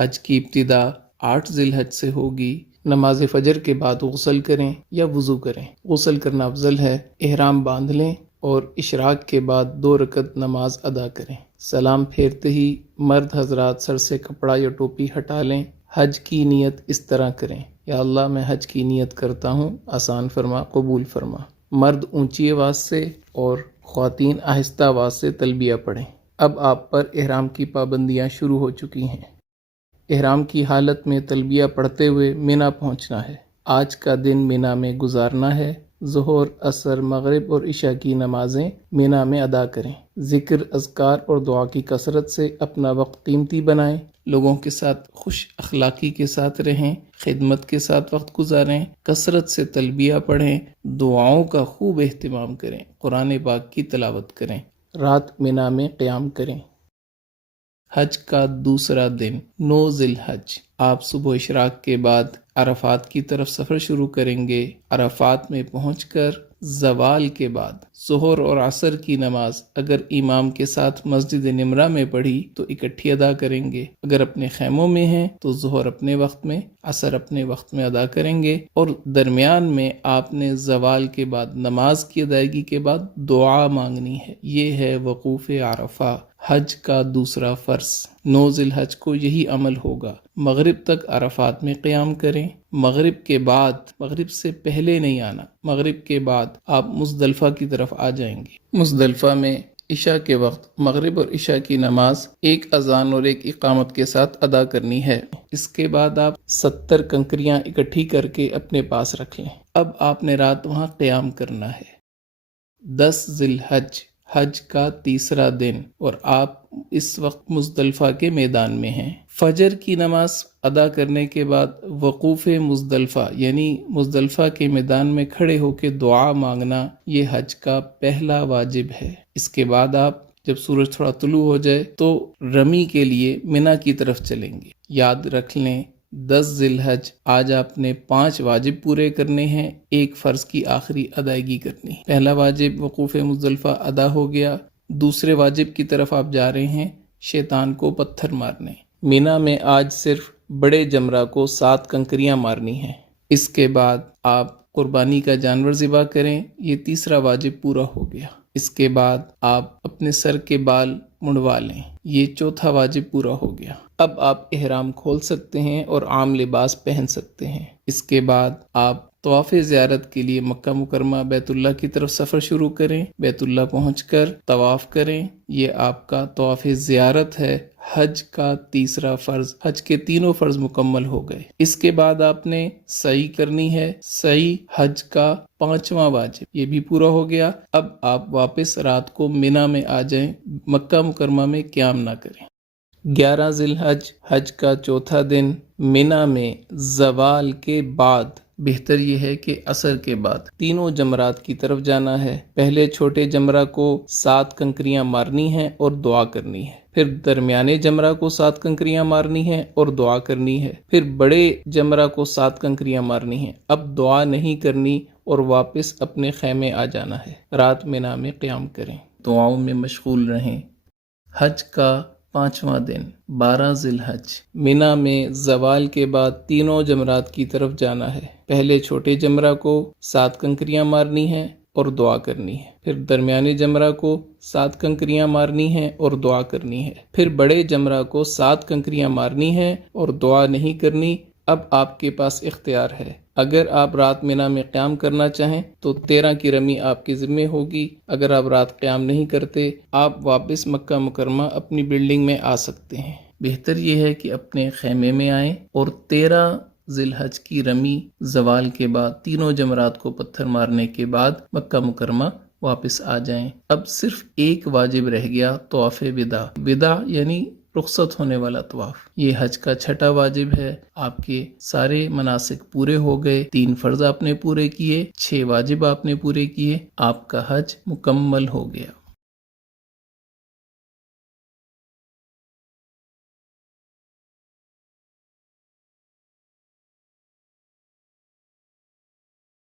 حج کی ابتدا 8 ذی الحج سے ہوگی۔ نماز فجر کے بعد غسل کریں یا وضو کریں۔ غسل کرنا افضل ہے۔ احرام باندھ لیں اور اشراق کے بعد 2 رکعت نماز ادا کریں۔ سلام پھیرتے ہی مرد حضرات سر سے کپڑا یا ٹوپی ہٹا لیں۔ حج کی نیت اس طرح کریں: یا اللہ میں حج کی نیت کرتا ہوں، آسان فرما، قبول فرما۔ مرد اونچی آواز سے اور خواتین آہستہ آواز سے تلبیہ پڑھیں۔ اب آپ پر احرام کی پابندیاں شروع ہو چکی ہیں۔ احرام کی حالت میں تلبیہ پڑھتے ہوئے مینا پہنچنا ہے۔ آج کا دن مینا میں گزارنا ہے۔ ظہر، عصر، مغرب اور عشاء کی نمازیں مینا میں ادا کریں۔ ذکر، اذکار اور دعا کی کثرت سے اپنا وقت قیمتی بنائیں۔ لوگوں کے ساتھ خوش اخلاقی کے ساتھ رہیں، خدمت کے ساتھ وقت گزاریں، کثرت سے تلبیہ پڑھیں، دعاؤں کا خوب اہتمام کریں، قرآن پاک کی تلاوت کریں، رات مینا میں قیام کریں۔ حج کا دوسرا دن 9 ذی الحج، آپ صبح اشراق کے بعد عرفات کی طرف سفر شروع کریں گے۔ عرفات میں پہنچ کر زوال کے بعد ظہر اور عصر کی نماز اگر امام کے ساتھ مسجد نمرہ میں پڑھی تو اکٹھی ادا کریں گے۔ اگر اپنے خیموں میں ہیں تو ظہر اپنے وقت میں، عصر اپنے وقت میں ادا کریں گے، اور درمیان میں آپ نے زوال کے بعد نماز کی ادائیگی کے بعد دعا مانگنی ہے۔ یہ ہے وقوف عرفہ، حج کا دوسرا فرض۔ 9 ذی الحج کو یہی عمل ہوگا۔ مغرب تک عرفات میں قیام کریں۔ مغرب کے بعد، مغرب سے پہلے نہیں آنا، مغرب کے بعد آپ مزدلفہ کی طرف آ جائیں گے۔ مزدلفہ میں عشاء کے وقت مغرب اور عشاء کی نماز ایک اذان اور ایک اقامت کے ساتھ ادا کرنی ہے۔ اس کے بعد آپ 70 کنکریاں اکٹھی کر کے اپنے پاس رکھ لیں۔ اب آپ نے رات وہاں قیام کرنا ہے۔ 10 ذی الحج، حج کا تیسرا دن، اور آپ اس وقت مزدلفہ کے میدان میں ہیں۔ فجر کی نماز ادا کرنے کے بعد وقوف مزدلفہ یعنی مزدلفہ کے میدان میں کھڑے ہو کے دعا مانگنا، یہ حج کا پہلا واجب ہے۔ اس کے بعد آپ جب سورج تھوڑا طلوع ہو جائے تو رمی کے لیے مینا کی طرف چلیں گے۔ یاد رکھ لیں 10 ذی الحج آج آپ نے 5 واجب پورے کرنے ہیں، ایک فرض کی آخری ادائیگی کرنی ہے۔ پہلا واجب وقوف مزدلفہ ادا ہو گیا۔ دوسرے واجب کی طرف آپ جا رہے ہیں، شیطان کو پتھر مارنے۔ مینا میں آج صرف بڑے جمرہ کو 7 کنکریاں مارنی ہیں۔ اس کے بعد آپ قربانی کا جانور ذبح کریں، یہ تیسرا واجب پورا ہو گیا۔ اس کے بعد آپ اپنے سر کے بال منڈوا لیں، یہ چوتھا واجب پورا ہو گیا۔ اب آپ احرام کھول سکتے ہیں اور عام لباس پہن سکتے ہیں۔ اس کے بعد آپ طواف زیارت کے لیے مکہ مکرمہ بیت اللہ کی طرف سفر شروع کریں۔ بیت اللہ پہنچ کر طواف کریں، یہ آپ کا طواف زیارت ہے۔ حج کا تیسرا فرض، حج کے تینوں فرض مکمل ہو گئے۔ اس کے بعد آپ نے سعی کرنی ہے، سعی حج کا 5واں واجب، یہ بھی پورا ہو گیا۔ اب آپ واپس رات کو مینا میں آ جائیں، مکہ مکرمہ میں قیام نہ کریں۔ 11 ذی الحج، حج کا چوتھا دن، مینا میں زوال کے بعد، بہتر یہ ہے کہ عصر کے بعد، تینوں جمرات کی طرف جانا ہے۔ پہلے چھوٹے جمرہ کو 7 کنکریاں مارنی ہیں اور دعا کرنی ہے، پھر درمیانے جمرہ کو 7 کنکریاں مارنی ہیں اور دعا کرنی ہے، پھر بڑے جمرہ کو 7 کنکریاں مارنی ہیں۔ اب دعا نہیں کرنی اور واپس اپنے خیمے آ جانا ہے۔ رات مینا میں قیام کریں، دعاؤں میں مشغول رہیں۔ حج کا 5واں دن 12 ذی الحج، مینا میں زوال کے بعد تینوں جمرات کی طرف جانا ہے۔ پہلے چھوٹے جمرہ کو 7 کنکریاں مارنی ہیں اور دعا کرنی ہے، پھر درمیانے جمرہ کو 7 کنکریاں مارنی ہیں اور دعا کرنی ہے، پھر بڑے جمرہ کو 7 کنکریاں مارنی ہیں اور دعا نہیں کرنی۔ اب آپ کے پاس اختیار ہے، اگر آپ رات مینا میں قیام کرنا چاہیں تو 13 کی رمی آپ کے ذمہ ہوگی۔ اگر آپ رات قیام نہیں کرتے، آپ واپس مکہ مکرمہ اپنی بلڈنگ میں آ سکتے ہیں۔ بہتر یہ ہے کہ اپنے خیمے میں آئیں اور 13 ذی الحج کی رمی زوال کے بعد تینوں جمرات کو پتھر مارنے کے بعد مکہ مکرمہ واپس آ جائیں۔ اب صرف ایک واجب رہ گیا، طواف وداع۔ وداع یعنی رخصت ہونے والا طواف، یہ حج کا 6واں واجب ہے۔ آپ کے سارے مناسک پورے ہو گئے، 3 فرض آپ نے پورے کیے، 6 واجب آپ نے پورے کیے، آپ کا حج مکمل ہو گیا۔